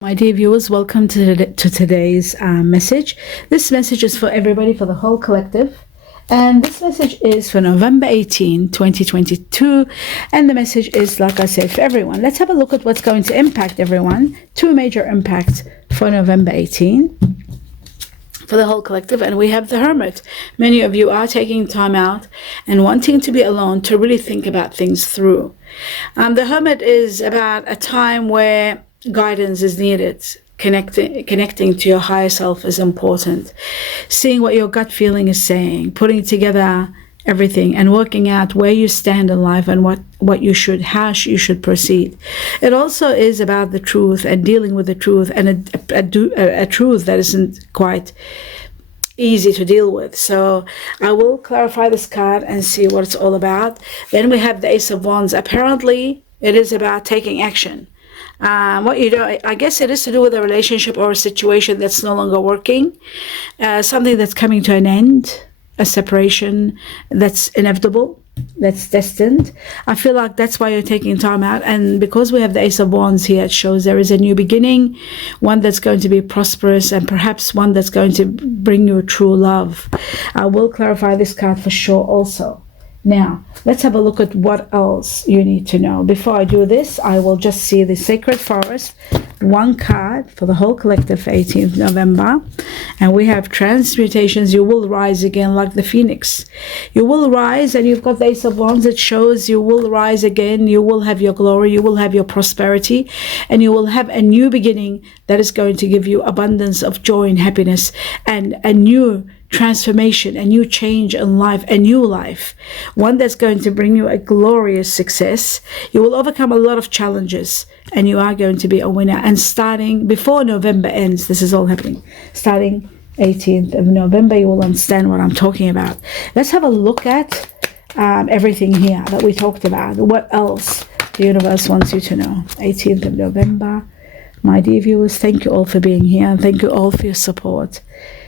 My dear viewers, welcome to today's message. This message is for everybody, for the whole collective. And this message is for November 18, 2022. And the message is, like I said, for everyone. Let's have a look at what's going to impact everyone. Two major impacts for November 18 for the whole collective. And we have the Hermit. Many of you are taking time out and wanting to be alone to really think about things through. The Hermit is about a time where guidance is needed. Connecting to your higher self is important. Seeing what your gut feeling is saying, putting together everything and working out where you stand in life and how you should proceed. It also is about the truth and dealing with the truth, and a truth that isn't quite easy to deal with. So I will clarify this card and see what it's all about. Then we have the Ace of Wands. Apparently it is about taking action. What you do, I guess it is to do with a relationship or a situation that's no longer working, something that's coming to an end, a separation that's inevitable, that's destined. I feel like that's why you're taking time out. And because we have the Ace of Wands here, it shows there is a new beginning, one that's going to be prosperous, and perhaps one that's going to bring you true love. I will clarify this card for sure also. Now, let's have a look at what else you need to know. Before I do this, I will just see the Sacred Forest, one card for the whole collective for 18th November. And we have transmutations. You will rise again like the phoenix. You will rise, and you've got the Ace of Wands. It shows you will rise again. You will have your glory. You will have your prosperity. And you will have a new beginning that is going to give you abundance of joy and happiness and a new transformation, a new change in life, a new life, one that's going to bring you a glorious success. You will overcome a lot of challenges, and you are going to be a winner. And starting before November ends, this is all happening. Starting 18th of November, you will understand what I'm talking about. Let's have a look at everything here that we talked about. What else the universe wants you to know. 18th of November. My dear viewers, thank you all for being here, and thank you all for your support,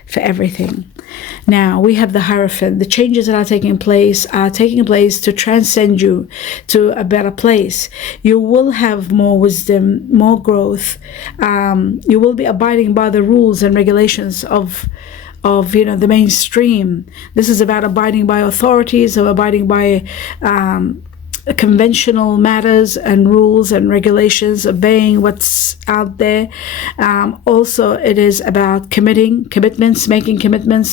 for everything. Now we have the Hierophant. The changes that are taking place to transcend you to a better place. You will have more wisdom, more growth. You will be abiding by the rules and regulations of the mainstream. This is about abiding by authorities, or abiding by conventional matters and rules and regulations, obeying what's out there. Also, it is about making commitments,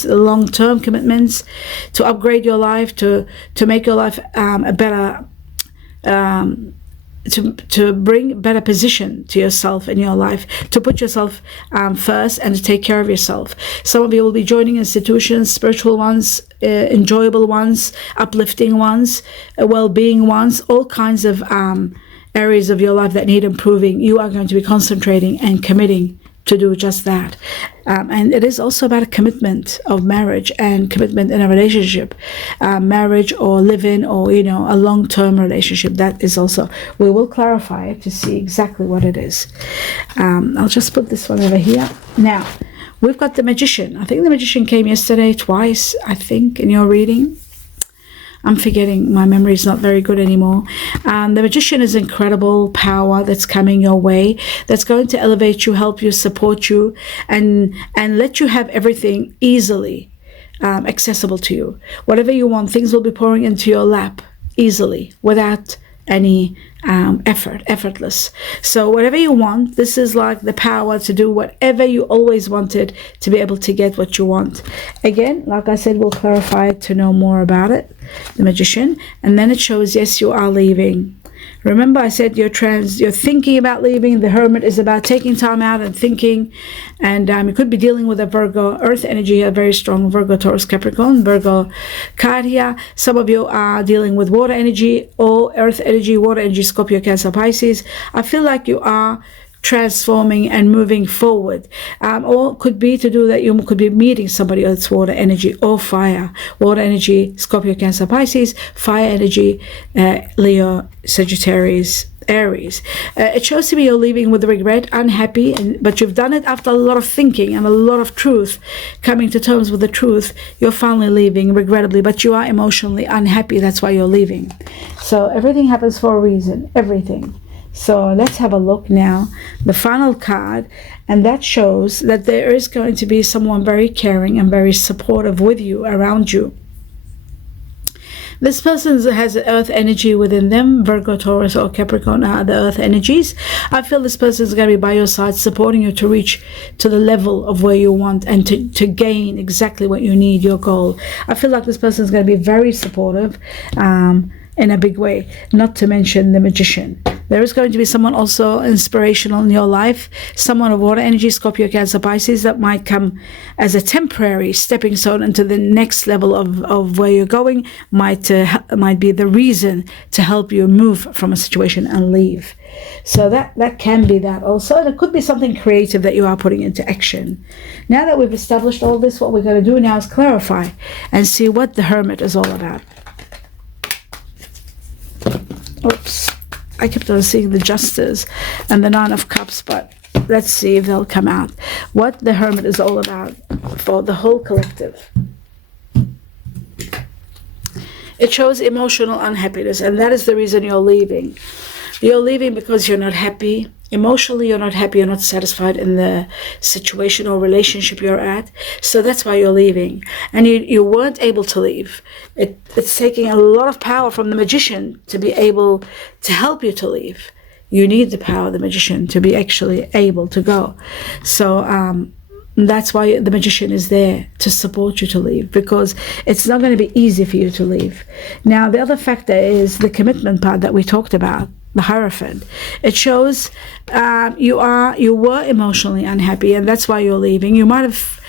long-term commitments to upgrade your life, to make your life a better, to bring better position to yourself in your life, to put yourself first and to take care of yourself. Some of you will be joining institutions, spiritual ones, enjoyable ones, uplifting ones, well-being ones, all kinds of areas of your life that need improving. You are going to be concentrating and committing to do just that. And it is also about a commitment of marriage and commitment in a relationship, marriage or live-in, or a long-term relationship. That is also, we will clarify it to see exactly what it is. I'll just put this one over here. Now we've got the Magician. I think the Magician came yesterday twice, I think, in your reading. I'm forgetting, my memory is not very good anymore. The Magician is incredible power that's coming your way, that's going to elevate you, help you, support you, and let you have everything easily accessible to you. Whatever you want, things will be pouring into your lap easily, without any effortless. So whatever you want, this is like the power to do whatever you always wanted, to be able to get what you want. Again, like I said, we'll clarify it to know more about it, the Magician. And then it shows, yes, you are leaving. Remember, I said you're thinking about leaving. The Hermit is about taking time out and thinking. And you could be dealing with a Virgo, earth energy, a very strong Virgo, Taurus, Capricorn, Virgo card here. Some of you are dealing with water energy, or earth energy, water energy, Scorpio, Cancer, Pisces. I feel like you are transforming and moving forward, or could be to do that you could be meeting somebody else, water energy or fire. Water energy, Scorpio, Cancer, Pisces. Fire energy, Leo, Sagittarius, Aries. It shows to me you're leaving with regret, unhappy, but you've done it after a lot of thinking and a lot of truth, coming to terms with the truth. You're finally leaving, regrettably, but you are emotionally unhappy. That's why you're leaving. So everything happens for a reason, everything. So let's have a look now. The final card, and that shows that there is going to be someone very caring and very supportive with you, around you. This person has earth energy within them, Virgo, Taurus, or Capricorn are the earth energies. I feel this person is going to be by your side, supporting you to reach to the level of where you want and to gain exactly what you need, your goal. I feel like this person is going to be very supportive in a big way, not to mention the Magician. There is going to be someone also inspirational in your life, someone of water energy, Scorpio, Cancer, Pisces, that might come as a temporary stepping stone into the next level of where you're going, might be the reason to help you move from a situation and leave. So that can be that also. And it could be something creative that you are putting into action. Now that we've established all this, what we're going to do now is clarify and see what the Hermit is all about. Oops. I kept on seeing the Justice and the Nine of Cups, but let's see if they'll come out. What the Hermit is all about for the whole collective. It shows emotional unhappiness, and that is the reason you're leaving. You're leaving because you're not happy. Emotionally, you're not happy, you're not satisfied in the situation or relationship you're at. So that's why you're leaving. And you weren't able to leave. It's taking a lot of power from the Magician to be able to help you to leave. You need the power of the Magician to be actually able to go. So that's why the Magician is there, to support you to leave, because it's not going to be easy for you to leave. Now, the other factor is the commitment part that we talked about. The Hierophant. It shows you were emotionally unhappy, and that's why you're leaving. You might have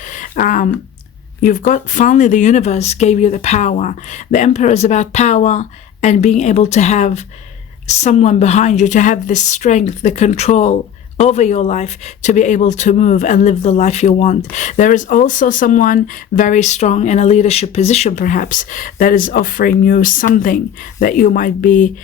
you've got, finally the universe gave you the power. The Emperor is about power and being able to have someone behind you, to have the strength, the control over your life, to be able to move and live the life you want. There is also someone very strong in a leadership position, perhaps, that is offering you something that you might be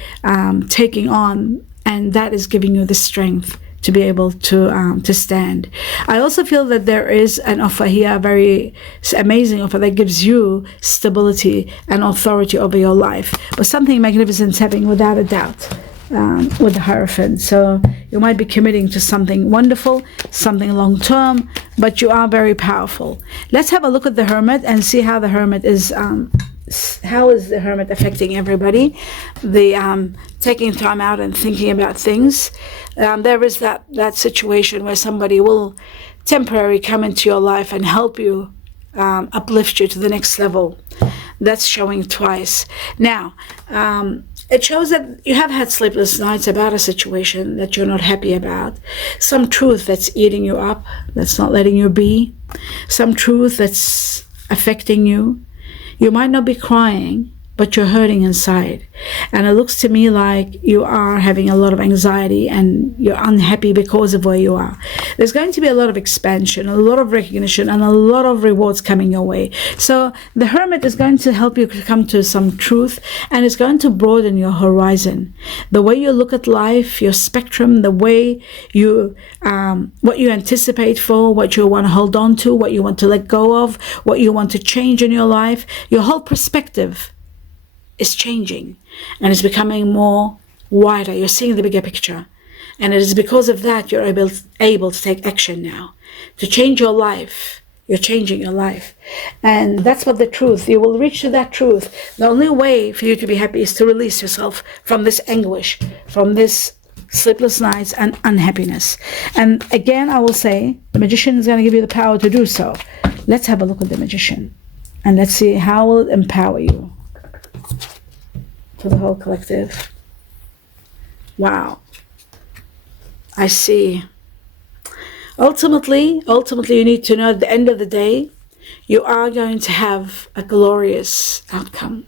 taking on, and that is giving you the strength to be able to stand. I also feel that there is an offer here, a very amazing offer that gives you stability and authority over your life, but something magnificent is happening without a doubt. With the Hierophant. So you might be committing to something wonderful, something long-term, but you are very powerful. Let's have a look at the Hermit and see how the Hermit is, how is the Hermit affecting everybody. The taking time out and thinking about things. There is that situation where somebody will temporarily come into your life and help you, uplift you to the next level. That's showing twice. Now, it shows that you have had sleepless nights about a situation that you're not happy about. Some truth that's eating you up, that's not letting you be. Some truth that's affecting you. You might not be crying, but you're hurting inside. And it looks to me like you are having a lot of anxiety and you're unhappy because of where you are. There's going to be a lot of expansion, a lot of recognition, and a lot of rewards coming your way. So the Hermit is going to help you to come to some truth, and it's going to broaden your horizon. The way you look at life, your spectrum, the way you, what you anticipate for, what you want to hold on to, what you want to let go of, what you want to change in your life, your whole perspective is changing, and it's becoming more wider. You're seeing the bigger picture, and it is because of that you're able to take action now to change your life. You're changing your life, and that's what the truth, you will reach to that truth. The only way for you to be happy is to release yourself from this anguish, from this sleepless nights and unhappiness. And again, I will say the Magician is going to give you the power to do so. Let's have a look at the Magician, and let's see how will it empower you. For the whole collective. Wow. I see. Ultimately, you need to know at the end of the day, you are going to have a glorious outcome.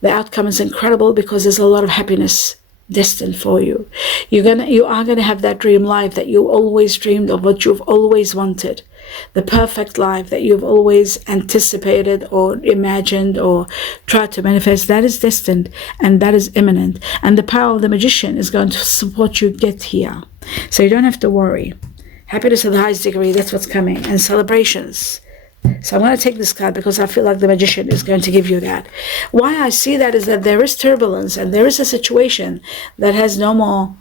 The outcome is incredible because there's a lot of happiness destined for you. You are gonna have that dream life that you always dreamed of, what you've always wanted. The perfect life that you've always anticipated or imagined or tried to manifest, that is destined and that is imminent. And the power of the Magician is going to support you get here. So you don't have to worry. Happiness at the highest degree, that's what's coming. And celebrations. So I'm going to take this card because I feel like the Magician is going to give you that. Why I see that is that there is turbulence and there is a situation that has no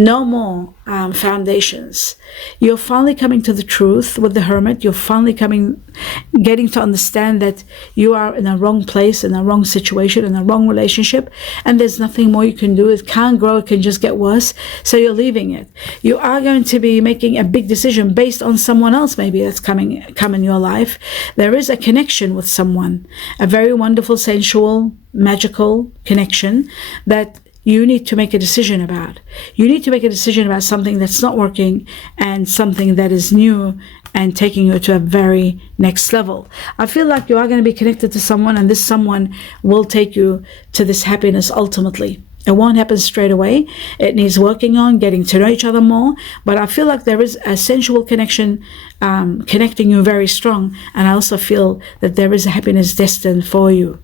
No more foundations. You're finally coming to the truth with the Hermit. You're finally getting to understand that you are in a wrong place, in a wrong situation, in a wrong relationship, and there's nothing more you can do. It can't grow, it can just get worse. So you're leaving it. You are going to be making a big decision based on someone else maybe that's come in your life. There is a connection with someone, a very wonderful, sensual, magical connection that you need to make a decision about. You need to make a decision about something that's not working and something that is new and taking you to a very next level. I feel like you are going to be connected to someone, and this someone will take you to this happiness ultimately. It won't happen straight away. It needs working on, getting to know each other more. But I feel like there is a sensual connection connecting you very strong. And I also feel that there is a happiness destined for you.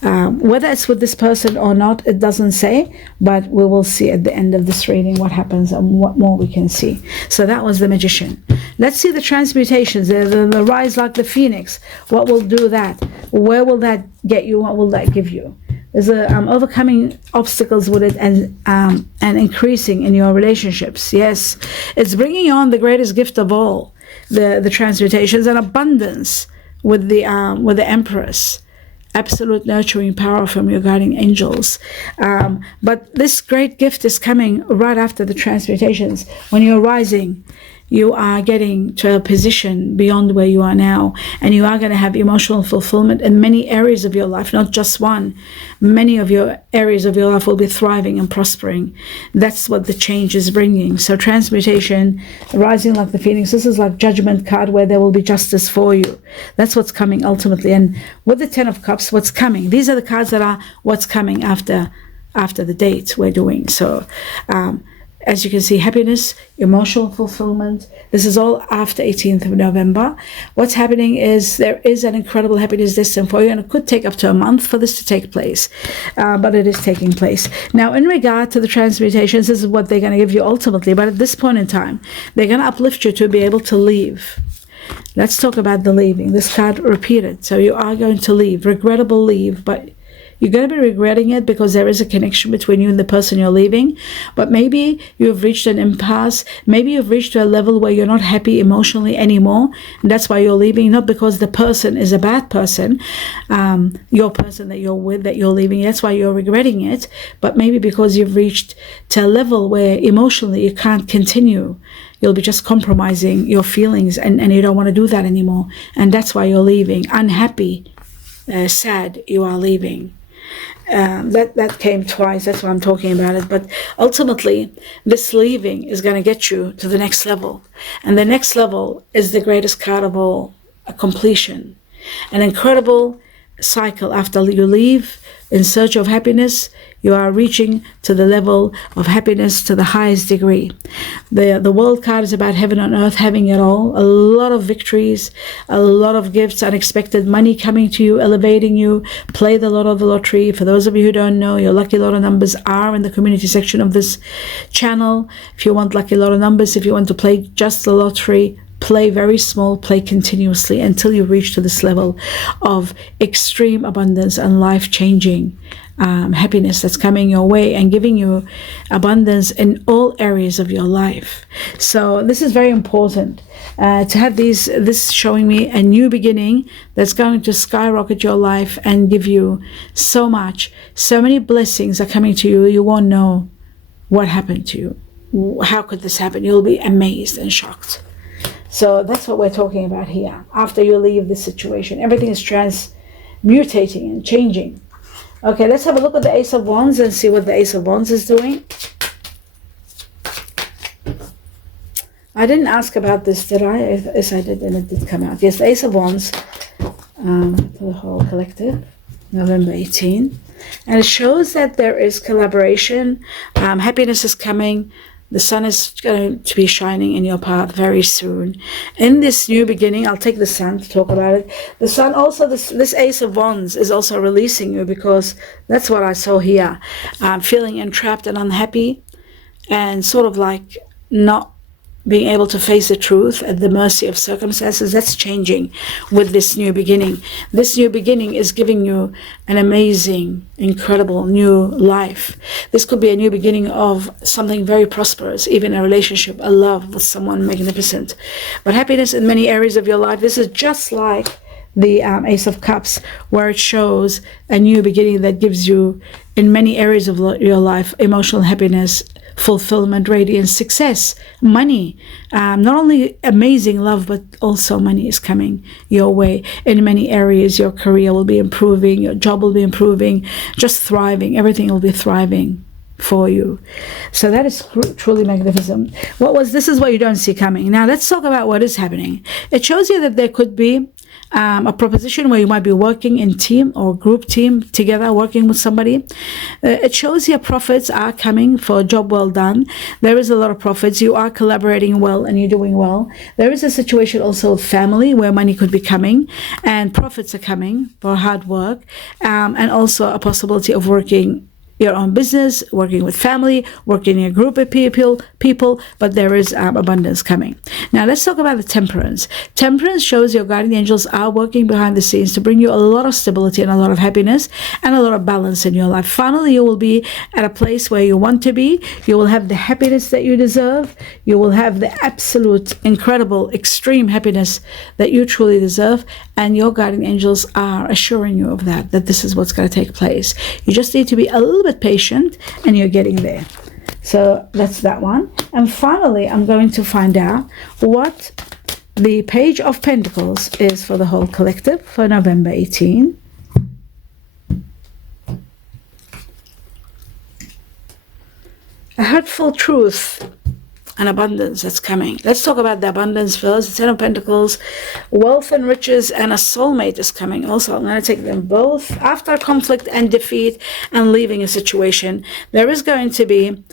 Whether it's with this person or not, it doesn't say. But we will see at the end of this reading what happens and what more we can see. So that was the Magician. Let's see the transmutations, the rise like the phoenix. What will do that? Where will that get you? What will that give you? There's overcoming obstacles with it and increasing in your relationships. Yes, it's bringing on the greatest gift of all, the transmutations, and abundance with the Empress. Absolute nurturing power from your guardian angels. But this great gift is coming right after the transmutations. When you're rising, you are getting to a position beyond where you are now, and you are going to have emotional fulfillment in many areas of your life, not just one. Many of your areas of your life will be thriving and prospering. That's what the change is bringing. So transmutation, rising like the phoenix, this is like judgment card where there will be justice for you. That's what's coming ultimately. And with the 10 of cups, what's coming? These are the cards that are what's coming after the date we're doing. So as you can see, happiness, emotional fulfillment. This is all after 18th of November. What's happening is there is an incredible happiness destined for you, and it could take up to a month for this to take place, but it is taking place. Now, in regard to the transmutations, this is what they're going to give you ultimately, but at this point in time, they're going to uplift you to be able to leave. Let's talk about the leaving. This card repeated. So you are going to leave, regrettable leave, but you're going to be regretting it because there is a connection between you and the person you're leaving. But maybe you've reached an impasse. Maybe you've reached to a level where you're not happy emotionally anymore. And that's why you're leaving, not because the person is a bad person, your person that you're with, that you're leaving. That's why you're regretting it. But maybe because you've reached to a level where emotionally you can't continue. You'll be just compromising your feelings, and you don't want to do that anymore. And that's why you're leaving. Unhappy, sad, you are leaving. That came twice. That's why I'm talking about it. But ultimately, this leaving is going to get you to the next level. And the next level is the greatest card of all, a completion. An incredible cycle. After you leave in search of happiness, you are reaching to the level of happiness to the highest degree. The world card is about heaven on earth, having it all. A lot of victories, a lot of gifts, unexpected money coming to you, elevating you. Play the lottery. For those of you who don't know, your lucky lotto numbers are in the community section of this channel. If you want lucky lotto numbers, if you want to play just the lottery, play very small, play continuously until you reach to this level of extreme abundance and life-changing happiness that's coming your way and giving you abundance in all areas of your life. So this is very important to have this showing me a new beginning that's going to skyrocket your life and give you so much. So many blessings are coming to you. You won't know what happened to you. How could this happen? You'll be amazed and shocked. So that's what we're talking about here. After you leave this situation, everything is transmutating and changing. Okay, let's have a look at the Ace of Wands and see what the Ace of Wands is doing. I didn't ask about this, did I? Yes, I did, and it did come out. Yes, the Ace of Wands for the whole collective, November 18. And it shows that there is collaboration. Happiness is coming. The sun is going to be shining in your path very soon. In this new beginning, I'll take the sun to talk about it. The sun also, this Ace of Wands is also releasing you, because that's what I saw here. Feeling entrapped and unhappy and sort of like not being able to face the truth at the mercy of circumstances. That's changing with this new beginning. This new beginning is giving you an amazing, incredible new life. This could be a new beginning of something very prosperous, even a relationship, a love with someone magnificent. But happiness in many areas of your life. This is just like the Ace of Cups, where it shows a new beginning that gives you, in many areas of your life, emotional happiness, fulfillment, radiance, success, money. Not only amazing love, but also money is coming your way. In many areas, your career will be improving, your job will be improving, just thriving. Everything will be thriving for you. So that is truly magnificent. This is what you don't see coming. Now let's talk about what is happening. It shows you that there could be a proposition where you might be working in team or group team together, working with somebody. It shows your profits are coming for a job well done. There is a lot of profits. You are collaborating well and you're doing well. There is a situation also with family where money could be coming and profits are coming for hard work, and also a possibility of working your own business, working with family, working in a group of people, but there is abundance coming. Now let's talk about the temperance. Temperance shows your guardian angels are working behind the scenes to bring you a lot of stability and a lot of happiness and a lot of balance in your life. Finally, you will be at a place where you want to be. You will have the happiness that you deserve. You will have the absolute, incredible, extreme happiness that you truly deserve. And your guardian angels are assuring you of that this is what's going to take place. You just need to be a little bit patient and you're getting there. So that's that one. And finally, I'm going to find out what the Page of Pentacles is for the whole collective for November 18. A hurtful truth and abundance that's coming. Let's talk about the abundance first. The Ten of Pentacles, wealth and riches, and a soulmate is coming. Also, I'm going to take them both. After conflict and defeat and leaving a situation, there is going to be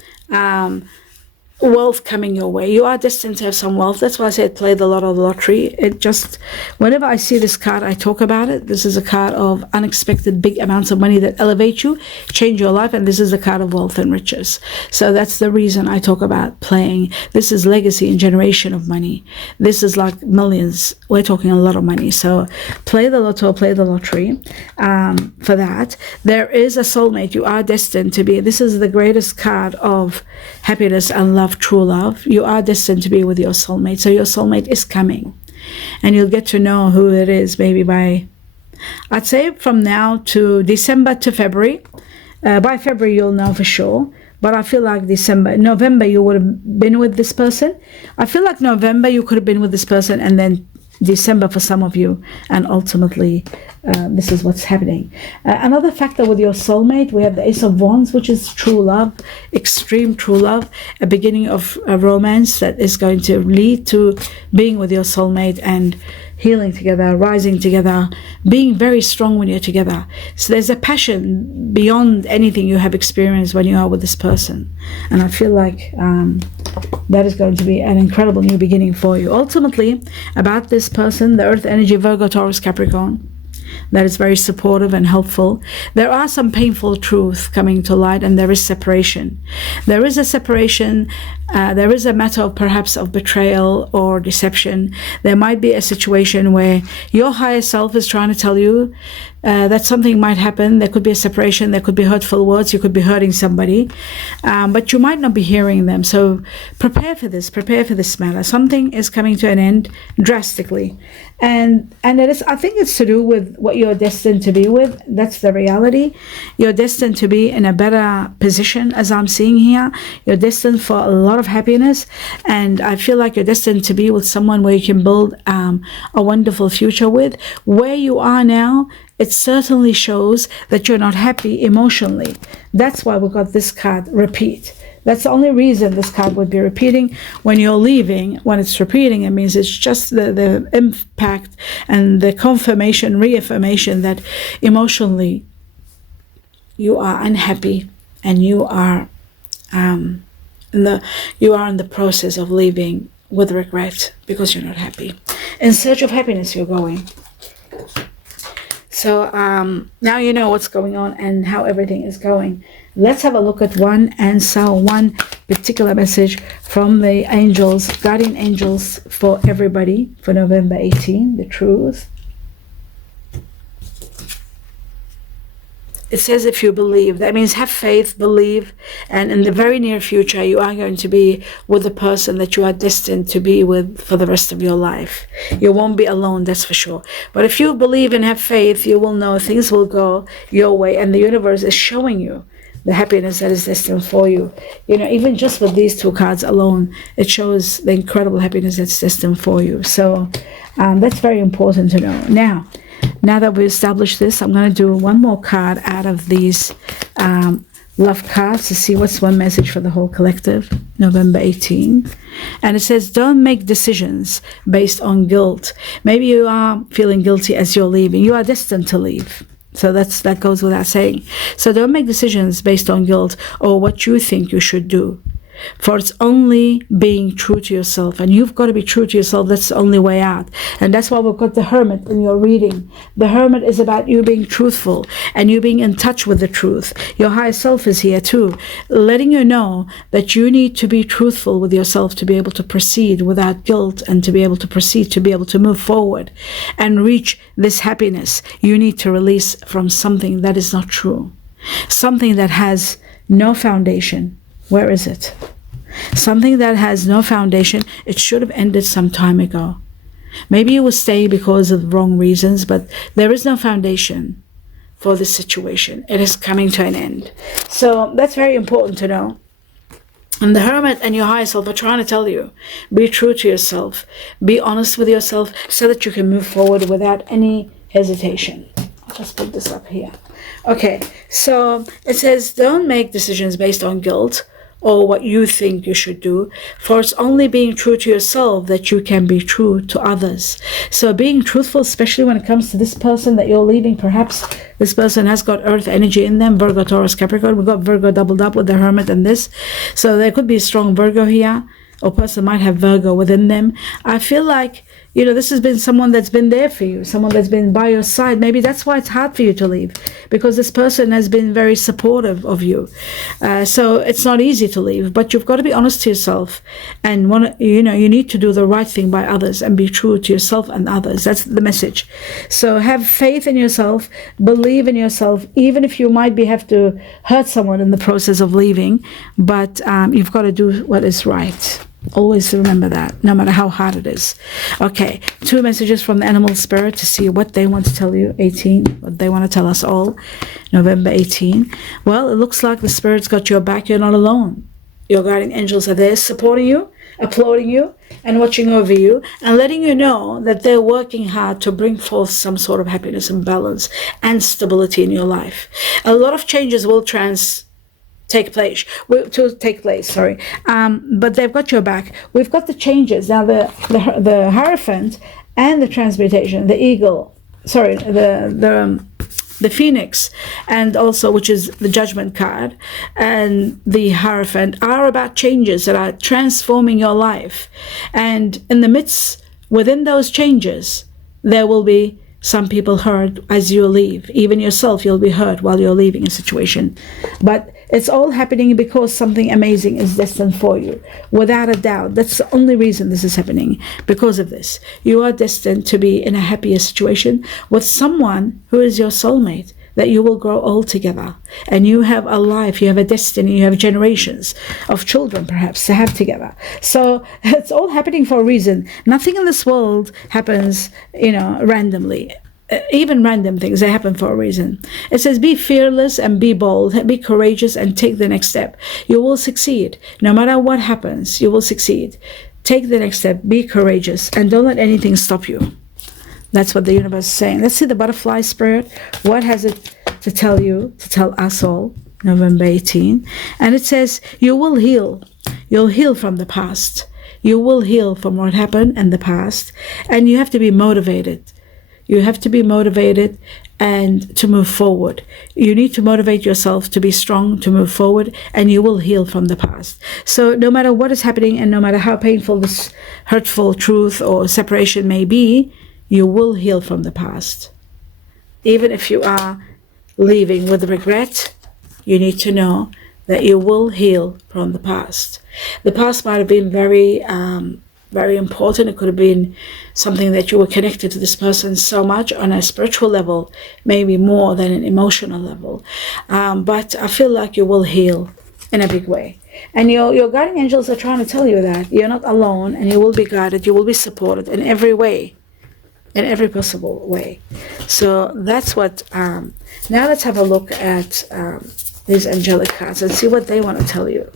wealth coming your way. You are destined to have some wealth. That's why I said play the lottery. It just, whenever I see this card, I talk about it. This is a card of unexpected big amounts of money that elevate you, change your life, and this is the card of wealth and riches. So that's the reason I talk about playing. This is legacy and generation of money. This is like millions. We're talking a lot of money. So play the lotto, play the lottery for that. There is a soulmate. You are destined to be. This is the greatest card of happiness and love. True love. You are destined to be with your soulmate. So your soulmate is coming and you'll get to know who it is maybe by, I'd say from now to December to February. By February you'll know for sure, but I feel like November you would have been with this person. I feel like November you could have been with this person, and then December for some of you, and ultimately this is what's happening. Another factor with your soulmate, we have the Ace of Wands, which is true love, extreme true love, a beginning of a romance that is going to lead to being with your soulmate and healing together, rising together, being very strong when you're together. So there's a passion beyond anything you have experienced when you are with this person. And I feel like that is going to be an incredible new beginning for you. Ultimately, about this person, the Earth energy, Virgo, Taurus, Capricorn, that is very supportive and helpful. There are some painful truths coming to light, and there is separation. There is a separation. There is a matter of perhaps of betrayal or deception. There might be a situation where your higher self is trying to tell you that something might happen. There could be a separation. There could be hurtful words. You could be hurting somebody, but you might not be hearing them. So prepare for this. Prepare for this matter. Something is coming to an end drastically, and it is. I think it's to do with what you're destined to be with. That's the reality. You're destined to be in a better position, as I'm seeing here. You're destined for a lot of happiness, and I feel like you're destined to be with someone where you can build a wonderful future with. Where you are now, it certainly shows that you're not happy emotionally. That's why we got this card repeat. That's the only reason this card would be repeating. When you're leaving, when it's repeating, it means it's just the impact and the confirmation, reaffirmation that emotionally you are unhappy and you are in the process of leaving with regret because you're not happy. In search of happiness, you're going. So now you know what's going on and how everything is going. Let's have a look at one answer, one particular message from the angels, guardian angels, for everybody for November 18, the truth. It says if you believe, that means have faith, believe, and in the very near future you are going to be with the person that you are destined to be with for the rest of your life. You won't be alone, that's for sure. But if you believe and have faith, you will know things will go your way, and the universe is showing you the happiness that is destined for you. You know, even just with these two cards alone, it shows the incredible happiness that's destined for you. So that's very important to know. Now that we established this, I'm going to do one more card out of these love cards to see what's one message for the whole collective, November 18. And it says, don't make decisions based on guilt. Maybe you are feeling guilty as you're leaving. You are destined to leave. So that goes without saying. So don't make decisions based on guilt or what you think you should do. For it's only being true to yourself, and you've got to be true to yourself. That's the only way out. And that's why we've got the Hermit in your reading. The Hermit is about you being truthful and you being in touch with the truth. Your higher self is here too, letting you know that you need to be truthful with yourself to be able to proceed without guilt, and to be able to proceed, to be able to move forward and reach this happiness. You need to release from something that is not true, something that has no foundation. Where is it? Something that has no foundation. It should have ended some time ago. Maybe you will stay because of wrong reasons, but there is no foundation for this situation. It is coming to an end. So that's very important to know. And the Hermit and your higher self are trying to tell you, be true to yourself, be honest with yourself, so that you can move forward without any hesitation. I'll just put this up here. Okay, so it says, don't make decisions based on guilt or what you think you should do, for it's only being true to yourself that you can be true to others. So being truthful, especially when it comes to this person that you're leaving, perhaps this person has got earth energy in them, Virgo, Taurus, Capricorn. We've got Virgo doubled up with the Hermit and this. So there could be a strong Virgo here, or person might have Virgo within them. I feel like, you know, this has been someone that's been there for you, someone that's been by your side. Maybe that's why it's hard for you to leave, because this person has been very supportive of you. So it's not easy to leave, but you've got to be honest to yourself, and you need to do the right thing by others and be true to yourself and others. That's the message. So have faith in yourself, believe in yourself, even if you might have to hurt someone in the process of leaving, but you've got to do what is right. Always remember that, no matter how hard it is. Okay, 2 messages from the animal spirit to see what they want to tell you. 18, what they want to tell us all. November 18. Well, it looks like the spirit's got your back. You're not alone. Your guardian angels are there supporting you, applauding you, and watching over you, and letting you know that they're working hard to bring forth some sort of happiness and balance and stability in your life. A lot of changes will take place, but they've got your back. We've got the changes now. The Hierophant and the transmutation, the eagle, the phoenix, and also, which is the judgment card, and the Hierophant, are about changes that are transforming your life. And in the midst, within those changes, there will be some people hurt as you leave. Even yourself, you'll be hurt while you're leaving a situation. But it's all happening because something amazing is destined for you. Without a doubt, that's the only reason this is happening. Because of this, you are destined to be in a happier situation with someone who is your soulmate, that you will grow old together. And you have a life, you have a destiny, you have generations of children perhaps to have together. So it's all happening for a reason. Nothing in this world happens, randomly. Even random things, they happen for a reason. It says, be fearless and be bold, be courageous and take the next step. You will succeed. No matter what happens, you will succeed. Take the next step, be courageous, and don't let anything stop you. That's what the universe is saying. Let's see the butterfly spirit. What has it to tell you, to tell us all, November 18? And it says, you will heal. You'll heal from the past. You will heal from what happened in the past. And you have to be motivated. You have to be motivated and to move forward. You need to motivate yourself to be strong, to move forward, and you will heal from the past. So no matter what is happening, and no matter how painful this hurtful truth or separation may be, you will heal from the past. Even if you are leaving with regret, you need to know that you will heal from the past. The past might have been very very important. It could have been something that you were connected to this person so much on a spiritual level, maybe more than an emotional level. But I feel like you will heal in a big way. And your guardian angels are trying to tell you that you're not alone, and you will be guided, you will be supported in every way, in every possible way. So that's what, now let's have a look at these angelic cards and see what they want to tell you.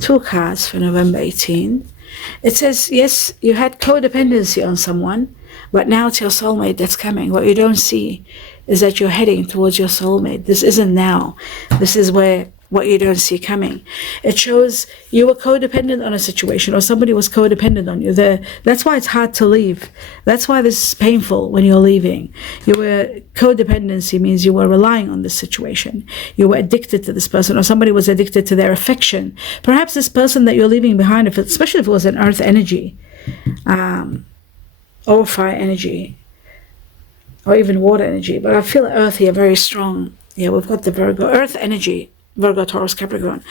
2 cards for November 18. It says, yes, you had codependency on someone, but now it's your soulmate that's coming. What you don't see is that you're heading towards your soulmate. This isn't now. This is where what you don't see coming. It shows you were codependent on a situation, or somebody was codependent on you. That's why it's hard to leave. That's why this is painful when you're leaving. Codependency means you were relying on this situation. You were addicted to this person, or somebody was addicted to their affection. Perhaps this person that you're leaving behind, especially if it was an earth energy, or fire energy, or even water energy. But I feel earth here very strong. Yeah, we've got the Virgo, earth energy. Virgo, Taurus, Capricorn.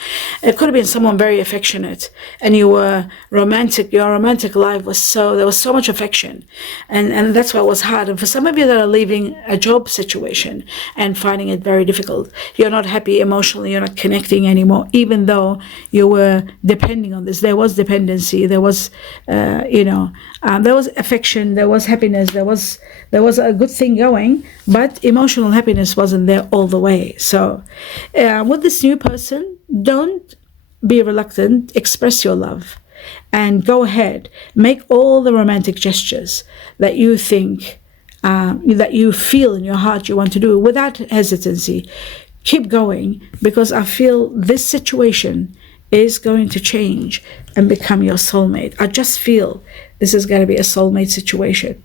It could have been someone very affectionate, and you were romantic. Your romantic life was there was so much affection, and that's why it was hard. And for some of you that are leaving a job situation and finding it very difficult, you're not happy emotionally, you're not connecting anymore, even though you were depending on this. There was dependency, there was, there was affection, there was happiness, there was a good thing going, but emotional happiness wasn't there all the way. So with this new person, don't be reluctant, express your love, and go ahead, make all the romantic gestures that you think, that you feel in your heart you want to do without hesitancy. Keep going, because I feel this situation is going to change and become your soulmate. I just feel this is going to be a soulmate situation.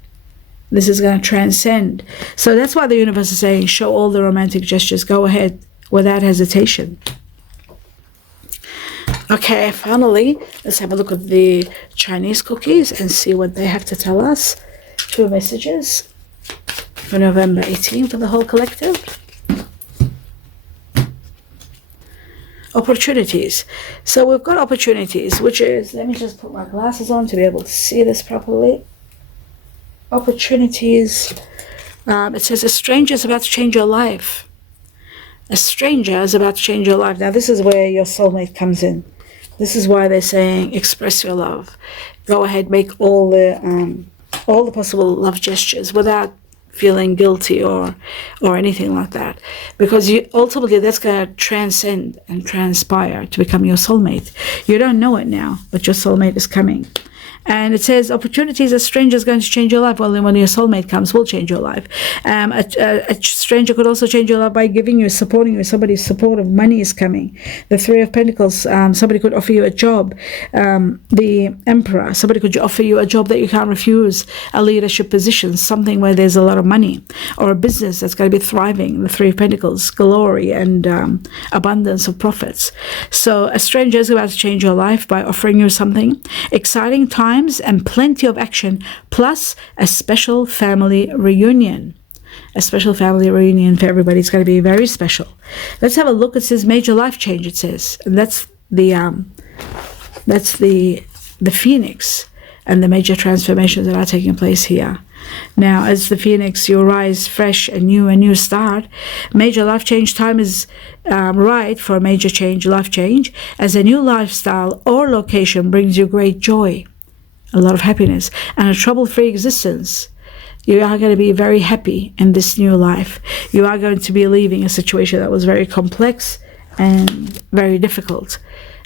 This is going to transcend. So that's why the universe is saying, show all the romantic gestures, go ahead without hesitation. Okay, finally, let's have a look at the Chinese cookies and see what they have to tell us. 2 messages for November 18 for the whole collective. Opportunities. So we've got opportunities, which is, let me just put my glasses on to be able to see this properly. Opportunities. It says a stranger is about to change your life. A stranger is about to change your life. Now this is where your soulmate comes in. This is why they're saying express your love. Go ahead, make all the possible love gestures without feeling guilty or anything like that, because ultimately that's going to transcend and transpire to become your soulmate. You don't know it now, but your soulmate is coming. And it says opportunities, a stranger is going to change your life. Well, then when your soulmate comes, will change your life. A stranger could also change your life by giving you, supporting you. Somebody's supportive money is coming. The 3 of Pentacles, somebody could offer you a job. The Emperor, somebody could offer you a job that you can't refuse, a leadership position, something where there's a lot of money, or a business that's going to be thriving. The 3 of Pentacles, glory and abundance of profits. So a stranger is about to change your life by offering you something. Exciting time and plenty of action, plus a special family reunion. A special family reunion for everybody. It's going to be very special. Let's have a look. It says major life change, it says. And that's the phoenix and the major transformations that are taking place here. Now, as the phoenix, you rise fresh and new, a new start. Major life change time is right for a major change, life change, as a new lifestyle or location brings you great joy, a lot of happiness, and a trouble-free existence. You are going to be very happy in this new life. You are going to be leaving a situation that was very complex and very difficult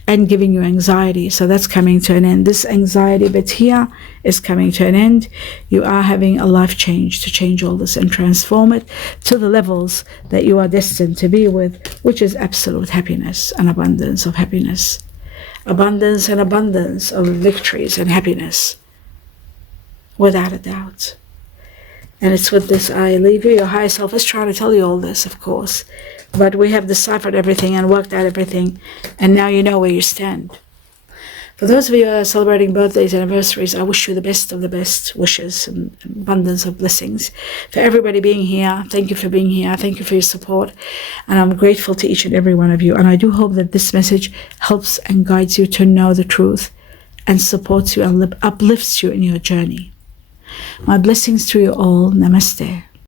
and giving you anxiety. So that's coming to an end. This anxiety bit here is coming to an end. You are having a life change to change all this and transform it to the levels that you are destined to be with, which is absolute happiness and abundance of happiness. Abundance and abundance of victories and happiness, without a doubt. And it's with this I leave you. Your higher self is trying to tell you all this, of course, but we have deciphered everything and worked out everything, and now you know where you stand. For those of you who are celebrating birthdays and anniversaries, I wish you the best of the best wishes and abundance of blessings. For everybody being here, thank you for being here. Thank you for your support. And I'm grateful to each and every one of you. And I do hope that this message helps and guides you to know the truth and supports you and uplifts you in your journey. My blessings to you all. Namaste.